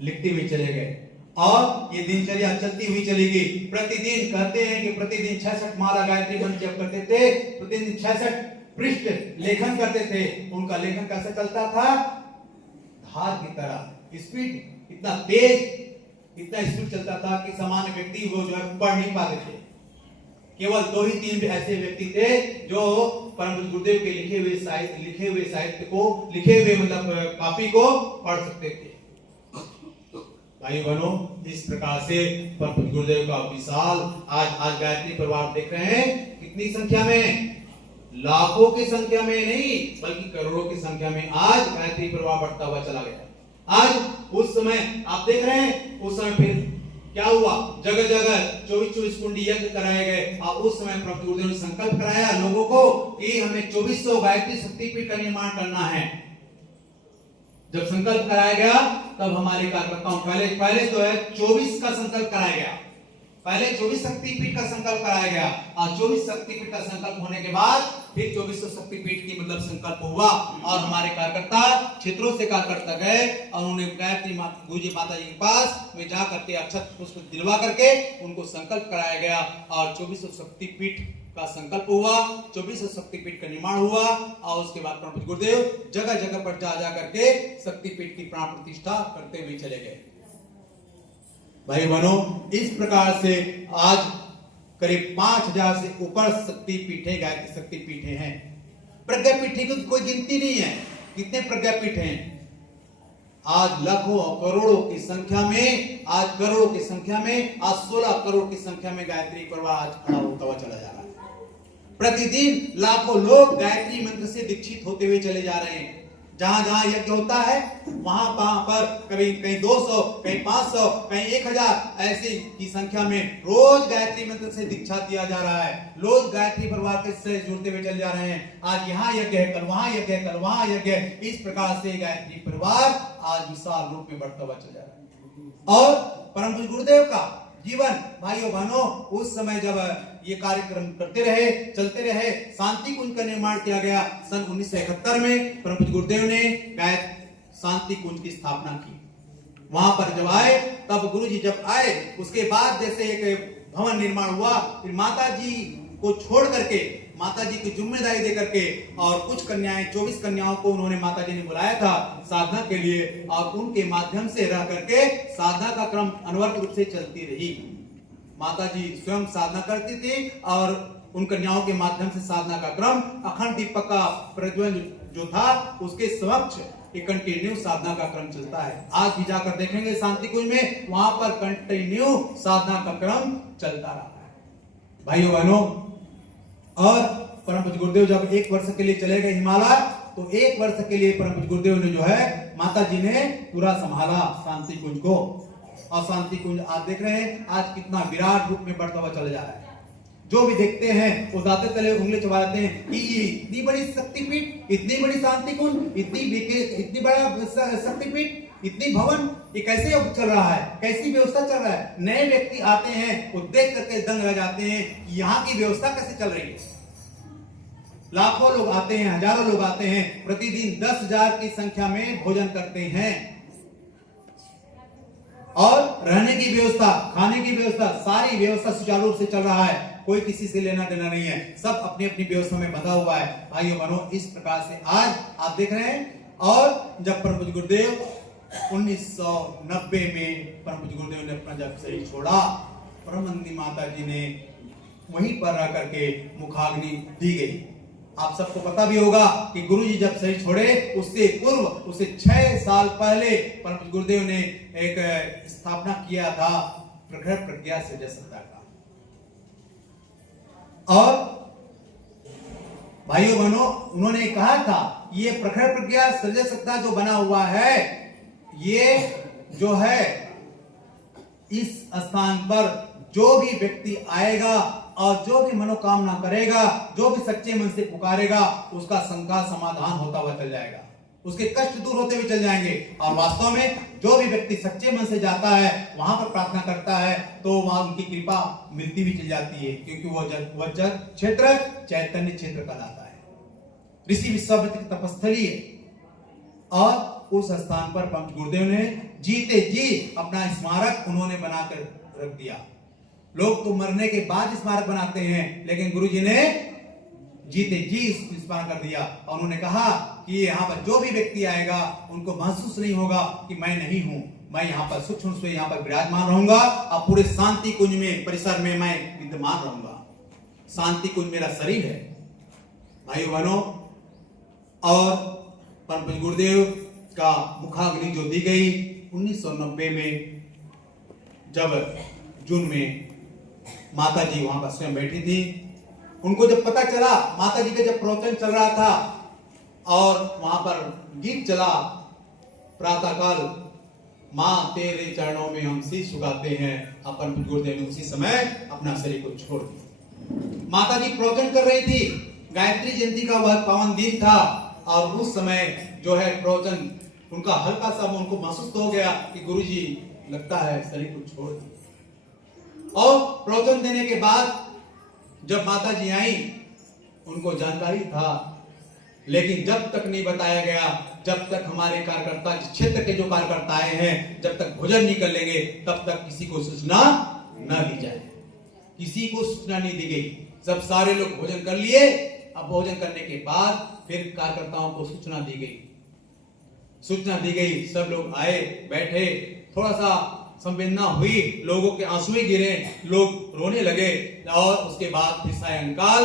लिखते हुए चले गए और ये दिनचर्या चलती हुई चली गई। प्रतिदिन कहते हैं कि प्रतिदिन 66 माला गायत्री मंत्र जप करते थे, प्रतिदिन 66 पृष्ठ लेखन करते थे। उनका लेखन कैसे चलता था? धार की तरह, स्पीड इतना तेज, इतना स्पीड चलता था कि सामान्य व्यक्ति वो जो है पढ़ नहीं पाते थे। केवल 2 ही 3 ऐसे व्यक्ति थे जो परम पूज्य गुरुदेव के लिखे हुए साहित्य को, लिखे हुए मतलब कॉपी को पढ़ सकते थे। भाई बहनों, इस प्रकार से परम पूज्य गुरुदेव का विशाल आज गायत्री परिवार देख रहे हैं कितनी संख्या में, लाखों की संख्या में नहीं बल्कि करोड़ों की संख्या में आज गायत्री परिवार बढ़ता हुआ चला गया। आज उस समय आप देख रहे हैं, उस समय फिर क्या हुआ, जगह जगह 24 कुंडी यज्ञ कराए गए और उस समय प्रभु गुरुदेव ने संकल्प कराया लोगों को कि हमें 2400 गायत्री शक्तिपीठ का निर्माण करना है। जब संकल्प कराया गया तब हमारे कार्यकर्ताओं पहले तो है 24 का संकल्प कराया गया, पहले 24 शक्तिपीठ का संकल्प कराया गया और 24 शक्तिपीठ का संकल्प होने के बाद फिर 2400 शक्तिपीठ की मतलब संकल्प हुआ और हमारे कार्यकर्ता क्षेत्रों से कार्यकर्ता गए और उन्होंने गायत्री गुरुजी माता जी के पास में जा करके अक्षत पुष्प दिलवा करके उनको संकल्प कराया गया और 2400 शक्तिपीठ का संकल्प हुआ, 2400 शक्तिपीठ का निर्माण हुआ और उसके बाद परम पूज्य गुरुदेव जगह जगह पर जा करके शक्तिपीठ की प्राण प्रतिष्ठा करते हुए चले गए। भाई बहनों, इस प्रकार से आज करीब 5000 से ऊपर शक्तिपीठे, गायत्री शक्तिपीठे हैं। प्रज्ञापीठे की कोई गिनती नहीं है, कितने प्रज्ञापीठ हैं। आज लाखों और करोड़ों की संख्या में, आज करोड़ों की संख्या में, आज 16 करोड़ की संख्या में गायत्री परिवार आज खड़ा होता हुआ चला जा रहा है। प्रतिदिन लाखों लोग गायत्री मंत्र से दीक्षित होते हुए चले जा रहे हैं। जहां जहां यज्ञ होता है वहां पर कहीं 200, कहीं 500, कहीं 1000 ऐसी की संख्या में रोज गायत्री मंत्र से दीक्षा दिया जा रहा है। लोग गायत्री परिवार के से जुड़ते हुए चले जा रहे हैं। आज यहाँ यज्ञ है, कल वहां यज्ञ है, कल वहां यज्ञ है। इस प्रकार से गायत्री परिवार आज विशाल रूप में बढ़ता हुआ चला जा रहा है। और परम पूज्य गुरुदेव का जीवन, भाइयों बहनों, उस समय जब ये कार्यक्रम करते रहे, चलते रहे, शांति कुंज का निर्माण किया गया। सन 1971 में परम पूज्य गुरुदेव ने शांति कुंज की स्थापना की। वहां पर जब आए, तब गुरुजी जब आए, उसके बाद जैसे एक भवन निर्माण हुआ, फिर माता जी को छोड़ करके, माता जी की जिम्मेदारी दे करके और कुछ कन्याएं, 24 कन्याओं को उन्होंने माता जी ने बुलाया था साधना के लिए और उनके माध्यम से रह करके साधना का क्रम अनवरत रूप से चलती रही। माता जी स्वयं साधना करती थी और उन कन्याओं के माध्यम से साधना का क्रम, अखंड दीपक का प्रज्वलन जो था उसके समक्ष एक कंटिन्यू साधना का क्रम चलता है। आज भी जाकर देखेंगे शांति कुंज में, वहां पर कंटिन्यू साधना का क्रम चलता रहा है। भाइयों बहनों, और परम पूज्य गुरुदेव जब 1 वर्ष के लिए चले गए हिमालय, तो 1 वर्ष के लिए परम पूज्य गुरुदेव ने जो है माता जी ने पूरा संभाला शांति कुंज को। और शांति कुंज आज देख रहे हैं आज कितना विराट रूप में बढ़ता हुआ चला जा रहा है। जो भी देखते हैं वो दाते तले उंगली चबा जाते हैं कि इतनी बड़ी शक्तिपीठ, इतनी बड़ी शांति कुंज, इतनी बड़ा शक्तिपीठ, इतनी भवन, ये कैसे चल रहा है, कैसी व्यवस्था चल रहा है। नए व्यक्ति आते हैं, वो देख करके दंग रह जाते हैं कि यहाँ की व्यवस्था कैसे चल रही है। लाखों लोग आते हैं, हजारों लोग आते हैं, प्रतिदिन 10,000 की संख्या में भोजन करते हैं और रहने की व्यवस्था, खाने की व्यवस्था, सारी व्यवस्था सुचारू रूप से चल रहा है। कोई किसी से लेना देना नहीं है, सब अपनी अपनी व्यवस्था में बंधा हुआ है। भाइयों बहनों, इस प्रकार से आज आप देख रहे हैं। और जब परम पूज्य गुरुदेव 1990 में परम पूज्य गुरुदेव ने अपना जब शरीर छोड़ा, परमनंदी माता जी ने वहीं पर रह करके मुखाग्नि दी गई। आप सबको पता भी होगा कि गुरुजी जब शरीर छोड़े उससे पूर्व, उससे 6 साल पहले परम पूज्य गुरुदेव ने एक स्थापना किया था प्रखर प्रज्ञा सृजय सत्ता का। और भाइयों बहनों, उन्होंने कहा था ये प्रखर प्रज्ञा सृजय सत्ता जो बना हुआ है, ये जो है इस स्थान पर जो भी व्यक्ति आएगा और जो भी मनोकामना करेगा, जो भी सच्चे मन से पुकारेगा, उसका शंका समाधान होता हुआ चल जाएगा, उसके कष्ट दूर होते हुए चल जाएंगे। और वास्तव में जो भी व्यक्ति सच्चे मन से जाता है, वहां पर प्रार्थना करता है, तो वहां उनकी कृपा मिलती भी चल जाती है, क्योंकि वह जग क्षेत्र चैतन्य क्षेत्र कहलाता है, ऋषि विश्वामित्र की तपस्थली है। और उस स्थान पर परम गुरुदेव ने जीते जी अपना स्मारक उन्होंने बनाकर रख दिया। लोग तो मरने के बाद स्मारक बनाते हैं, लेकिन गुरुजी ने जीते जी स्मारक कर दिया। और उन्होंने कहा कि यहाँ पर जो भी व्यक्ति आएगा उनको महसूस नहीं होगा कि मैं नहीं हूं, मैं यहाँ पर सूक्ष्म से यहाँ पर विराजमान रहूंगा और पूरे शांति कुंज में, परिसर में मैं विद्यमान रहूंगा। शांति कुंज मेरा शरीर है भाइयों बहनों। और परम पूज्य गुरुदेव का मुखाग्नि जो दी गई 1990 में, जब जून में माता जी वहां पर स्वयं बैठी थी, उनको जब पता चला, माता जी का जब प्रवचन चल रहा था और वहां पर गीत चला, प्रातःकाल मां तेरे चरणों में हम शीश झुकाते हैं, अपन गुरुदेव ने उसी समय अपना शरीर को छोड़ दिया। माता जी प्रवचन कर रही थी, गायत्री जयंती का वह पावन दिन था, और उस समय जो है प्रवचन उनका हल्का सा उनको महसूस हो गया कि गुरुजी लगता है शरीर को छोड़ दिया। और प्रवचन देने के बाद जब माता जी आई, उनको जानकारी था, लेकिन जब तक नहीं बताया गया, जब तक हमारे कार्यकर्ता, क्षेत्र के जो कार्यकर्ता आए हैं, जब तक भोजन नहीं कर लेंगे, तब तक किसी को सूचना न दी जाए। किसी को सूचना नहीं दी गई। सब सारे लोग भोजन कर लिए। अब भोजन करने के बाद फिर कार्यकर्ताओं को सूचना दी गई। सूचना दी गई, सब लोग आए, बैठे, थोड़ा सा संवेदना हुई, लोगों के आंसुएं गिरे, लोग रोने लगे। और उसके बाद फिर सायंकाल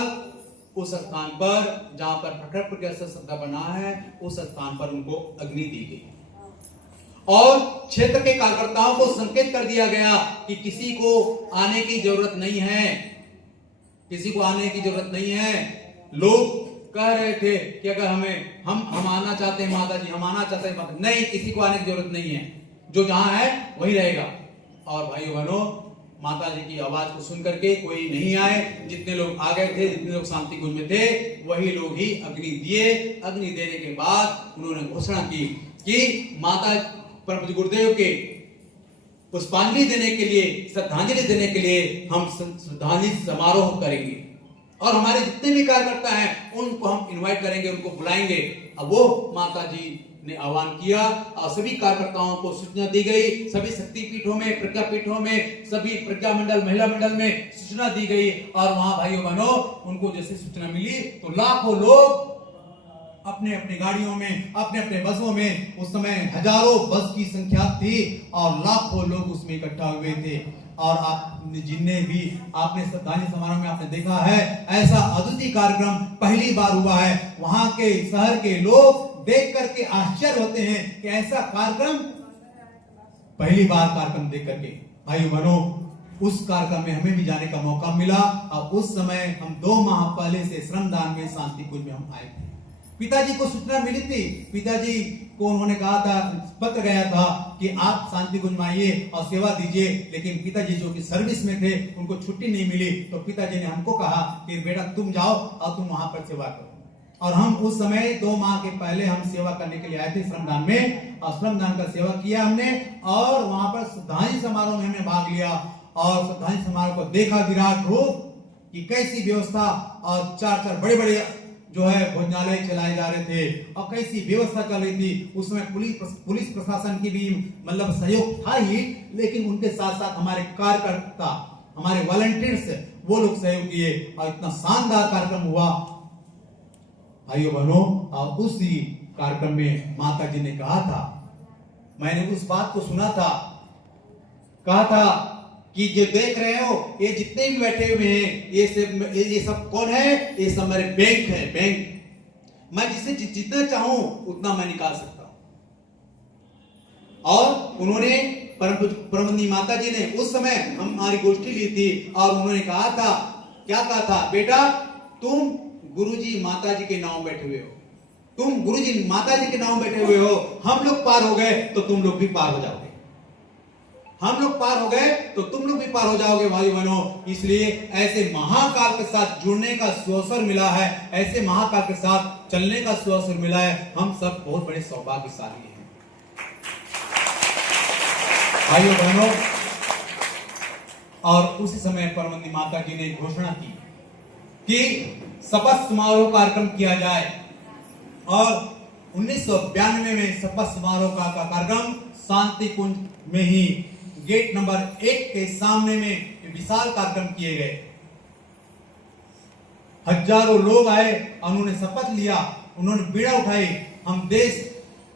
उस स्थान पर जहां पर प्रखर प्रज्ञा सत्ता बना है, उस स्थान पर उनको अग्नि दी गई और क्षेत्र के कार्यकर्ताओं को संकेत कर दिया गया कि किसी को आने की जरूरत नहीं है, किसी को आने की जरूरत नहीं है। लोग कह रहे थे कि अगर हम आना चाहते हैं माता जी, हम आना चाहते हैं, नहीं, किसी को आने की जरूरत नहीं है, जो जहां है वही रहेगा। और भाइयों बहनों, माता जी की आवाज को सुन करके कोई नहीं आए, जितने लोग आ गए थे, जितने लोग शांति कुंज में थे, वही लोग ही अग्नि दिए। अग्नि देने के बाद उन्होंने घोषणा की कि माता परम पूज्य गुरुदेव के पुष्पांजलि देने के लिए, श्रद्धांजलि देने के लिए हम श्रद्धांजलि समारोह करेंगे और हमारे जितने भी कार्यकर्ता हैं उनको हम इनवाइट करेंगे, उनको बुलाएंगे। अब वो माता जी ने आह्वान किया और सभी कार्यकर्ताओं को सूचना दी गई। सभी शक्ति पीठों में, प्रज्ञा पीठों में, सभी प्रज्ञा मंडल, महिला मंडल में सूचना दी गई। और वहां भाइयों बहनों, उनको जैसे सूचना मिली तो लाखों लोग अपने अपने गाड़ियों में, अपने अपने बसों में, उस समय हजारों बस की संख्या थी और लाखों लोग उसमें इकट्ठा हुए थे। और आप जिन्हें भी आपने श्रद्धांजलि समारोह में आपने देखा है, ऐसा अद्वितीय कार्यक्रम पहली बार हुआ है। वहां के शहर के लोग देख करके आश्चर्य होते हैं कि ऐसा कार्यक्रम पहली बार कार्यक्रम देख करके। भाइयों बहनों, उस कार्यक्रम में हमें भी जाने का मौका मिला और उस समय हम 2 माह पहले से श्रमदान में शांति कुंज में हम आए थे। पिताजी को सूचना मिली थी, पिताजी को उन्होंने कहा था, पत्र गया था कि आप शांति कुंज में आइए और सेवा दीजिए, लेकिन पिताजी जो कि सर्विस में थे उनको छुट्टी नहीं मिली, तो पिताजी ने हमको कहा कि बेटा तुम जाओ और तुम वहां पर सेवा करो। और हम उस समय 2 माह के पहले हम सेवा करने के लिए आए थे श्रमदान में, और श्रमदान का सेवा किया हमने, और वहां पर श्रद्धांजलि समारोह में हमने भाग लिया, और श्रद्धांजलि समारोह को देखा विराट रूप कि कैसी व्यवस्था, और 4 बड़े बड़े जो है भोजनालय चलाए जा रहे थे, और कैसी व्यवस्था चल रही थी। उसमें पुलिस प्रशासन की भी मतलब सहयोग था ही, लेकिन उनके साथ साथ हमारे कार्यकर्ता, हमारे वॉलंटियर्स, वो लोग सहयोग किए, और इतना शानदार कार्यक्रम हुआ भाइयों बहनों। और उसी कार्यक्रम में माता जी ने कहा था, मैंने उस बात को सुना था, कहा था कि जो देख रहे हो ये जितने भी बैठे हुए हैं, ये सब कौन है? ये सब मेरे बैंक है, बैंक। मैं जिसे जितना चाहूं उतना मैं निकाल सकता हूं। और उन्होंने परमवंदनी माता जी ने उस समय हमारी गोष्ठी ली थी, और उन्होंने कहा था, क्या कहा था? बेटा तुम गुरुजी माता जी के नाम बैठे हुए हो, तुम गुरुजी माता जी के नाम बैठे हुए हो, हम लोग पार हो गए तो तुम लोग भी पार हो जाओगे, हम लोग पार हो गए तो तुम लोग भी पार हो जाओगे भाई बहनों। इसलिए ऐसे महाकाल के साथ जुड़ने का सुअवसर मिला है, ऐसे महाकाल के साथ चलने का सुअवसर मिला है, हम सब बहुत बड़े सौभाग्यशाली हैं भाइयों बहनों। और उसी समय परमवंदनी माता जी ने घोषणा की कि शपथ समारोह कार्यक्रम किया जाए, और 1992 में शपथ समारोह का कार्यक्रम शांति कुंज में ही गेट नंबर 1 के सामने में विशाल कार्यक्रम किए गए। हजारों लोग आए, उन्होंने शपथ लिया, उन्होंने बीड़ा उठाई,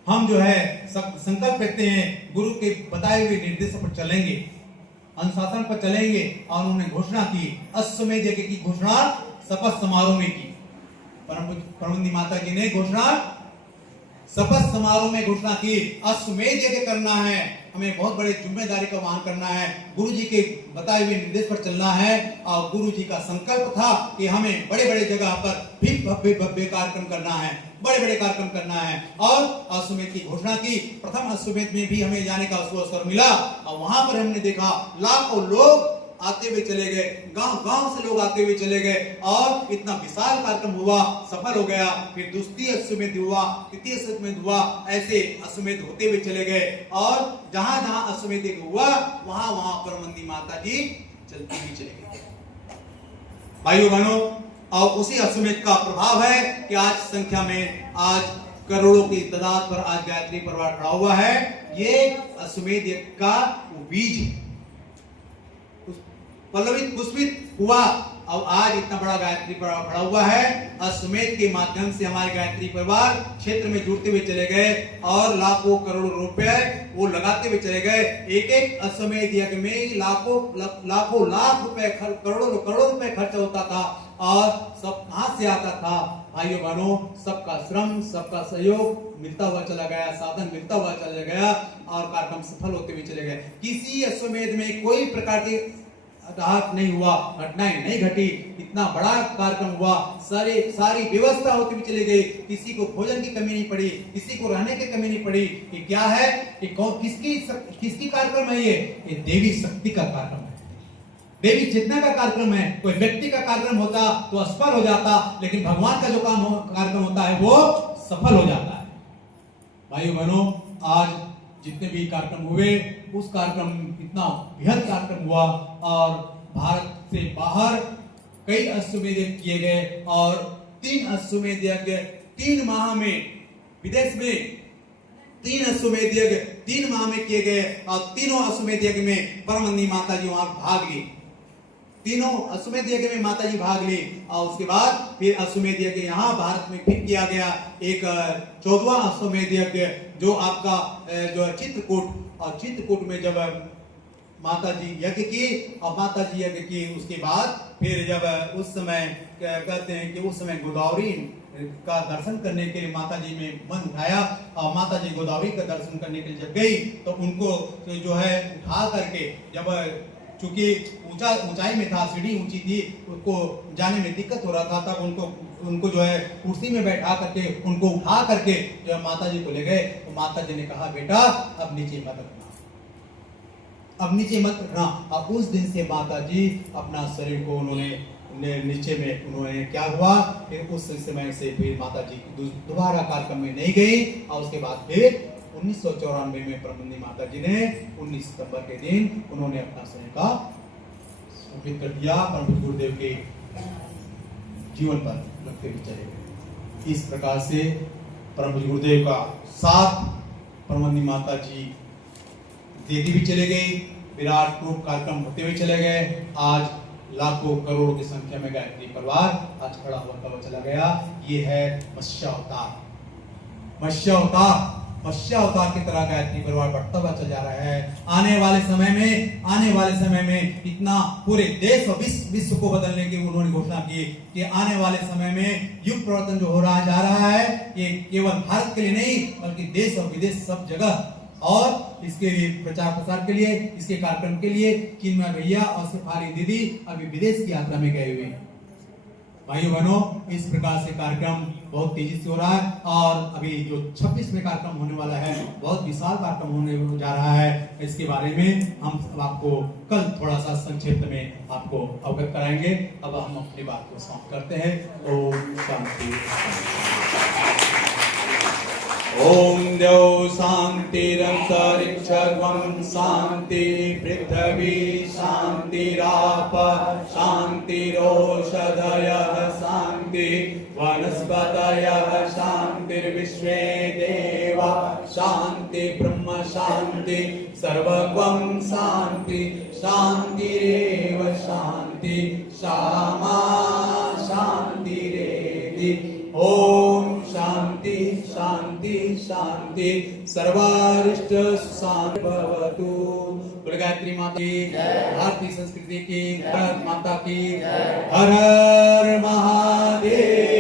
हम जो है संकल्प करते हैं गुरु के बताए हुए निर्देशों पर चलेंगे, अनुशासन पर चलेंगे। और उन्होंने घोषणा की, अश्वमेध यज्ञ की घोषणा शपथ समारोह में की। परमवंदनी माता जी ने घोषणा शपथ समारोह में घोषणा की, अश्वमेध यज्ञ करना है, हमें बहुत बड़े जिम्मेदारी का वहन करना है, गुरु जी के बताए हुए निर्देश पर चलना है। और गुरु जी का संकल्प था कि हमें बड़े बड़े जगह पर भी भव्य कार्यक्रम करना है, बड़े बड़े कार्यक्रम करना है। और अश्वमेध की घोषणा की। प्रथम अश्वमेध में भी हमें जाने का अवसर मिला, और वहां पर हमने देखा लाखों लोग आते हुए चले गए, गांव से लोग आते हुए चले गए, और इतना विशाल कार्यक्रम हुआ, सफल हो गया। फिर द्वितीय अश्वमेध हुआ, तृतीय अश्वमेध हुआ, ऐसे अश्वमेध होते हुए चले गए। और जहां जहां अश्वमेध हुआ वहां वहां परमवंदनी माता जी चलती हुई चले गई भाइयों बहनों। और उसी अश्वमेध का प्रभाव है कि आज संख्या में आज करोड़ों की तादाद पर आज गायत्री परिवार खड़ा हुआ है। ये अश्वमेध यज्ञ का बीज है, पल्लवित पुष्पित हुआ, और आज इतना बड़ा गायत्री परिवार खड़ा हुआ है। अश्वमेध के माध्यम से हमारे गायत्री परिवार क्षेत्र में जुड़ते हुए चले गए, और लाखों करोड़ों रुपए वो लगाते हुए चले गए। एक एक अश्वमेध यज्ञ में लाखों लाख रुपए, करोड़ों रुपए खर्च होता था, और सब कहां से आता था भाइयों बहनों? सबका श्रम, सबका सहयोग मिलता हुआ चला गया, साधन मिलता हुआ चला गया, और कार्यक्रम सफल होते हुए चले गए। किसी अश्वमेध में कोई प्रकार के घात नहीं हुआ, घटनाएं नहीं घटी, इतना बड़ा कार्यक्रम हुआ, सारी व्यवस्था होती हुई चली गई, किसी को भोजन की कमी नहीं पड़ी, किसी को रहने की कमी नहीं पड़ी। ये क्या है? ये किसकी कार्यक्रम है? ये देवी शक्ति का कार्यक्रम है, देवी चेतना का कार्यक्रम है। कोई व्यक्ति का कार्यक्रम होता तो असफल हो जाता, लेकिन भगवान का जो कार्यक्रम होता है वो सफल हो जाता है भाइयों बहनों। आज जितने भी कार्यक्रम हुए, उस कार्यक्रम इतना बृहद कार्यक्रम हुआ, और भारत से बाहर कई अश्वमेध यज्ञ किए गए, और 3 अश्वमेध यज्ञ 3 माह में, विदेश में 3 अश्वमेध यज्ञ 3 माह में किए गए, और तीनों अश्वमेध यज्ञ में परमवंदनी माता जी वहां भाग ली। तीनों अश्वमेध यज्ञ में माता जी भाग ली, और उसके बाद फिर अश्वमेध यज्ञ यहाँ भारत में फिर किया गया। एक 14वां अश्वमेध यज्ञ जो आपका जो चित्रकूट, और चित्रकूट में जब माता जी यज्ञ की, और माता जी यज्ञ की उसके बाद फिर जब उस समय कहते हैं कि उस समय गोदावरी का दर्शन करने के लिए माता जी में मन उठाया, और माता जी गोदावरी का दर्शन करने के लिए जब गई तो उनको जो है उठा करके, जब चूंकि ऊंचाई में था, सीढ़ी ऊंची थी, उसको जाने में दिक्कत हो रहा था, तब उनको उनको जो है कुर्सी में बैठा करके उनको उठा करके जो है माता जी को ले गए। तो माता जी ने कहा बेटा अब नीचे मत रखना, अब नीचे मत रखना। अब उस दिन से माता जी अपना शरीर को उन्होंने नीचे में उन्होंने क्या हुआ, फिर उस समय से फिर माता जी दोबारा कार्यक्रम में नहीं गई। और उसके बाद फिर 1994 में ब्रह्मंदी माता जी ने 19 सितंबर के दिन उन्होंने अपना शरीर का समर्पित कर दिया, परम गुरुदेव के जीवन पर रखते हुए चले गए। इस प्रकार से परम गुरुदेव का साथ ब्रह्मंदी माता जी देती भी चले गई, विराट रूप कार्यक्रम होते हुए चले गए। आज लाखों करोड़ों की संख्या में गायत्री परिवार आज खड़ा हुआ चला गया। ये है मत्स्य अवतार, मत्स्य अवतार, मत्स्य अवतार की तरह गायत्री परिवार बढ़ता हुआ चल जा रहा है। आने वाले समय में इतना पूरे देश और विश्व को बदलने की उन्होंने घोषणा की कि आने वाले समय में युग परिवर्तन जो हो रहा जा रहा है, ये केवल भारत के लिए नहीं बल्कि देश और विदेश सब जगह, और इसके लिए प्रचार प्रसार के लिए, इसके कार्यक्रम के लिए चिन्मय भैया और सिफारी दीदी अभी विदेश की यात्रा में गए हुए हैं। भाइयों बहनों, इस प्रकार से कार्यक्रम बहुत तेजी से हो रहा है। और अभी जो 26 में कार्यक्रम होने वाला है, बहुत विशाल कार्यक्रम होने जा रहा है। इसके बारे में हम आपको कल थोड़ा सा संक्षिप्त में आपको अवगत कराएंगे। अब हम अपनी बात को समाप्त करते हैं। ओम शांति। ओम देव शांतिरंतरिक्षं शांति, पृथ्वी शांतिराप शांतिरोषधयः शांति, वनस्पतयः शांतिर्विश्वे देवा शांति, ब्रह्म शांति, सर्वं शांति, शांतिरेव शांति, शामा शांतिरेति। ओम शांति शांति शांति, सर्वारिष्ट शांति भवतु। गायत्री माता की, भारतीय संस्कृति की, भारत माता की, हर हर महादेव।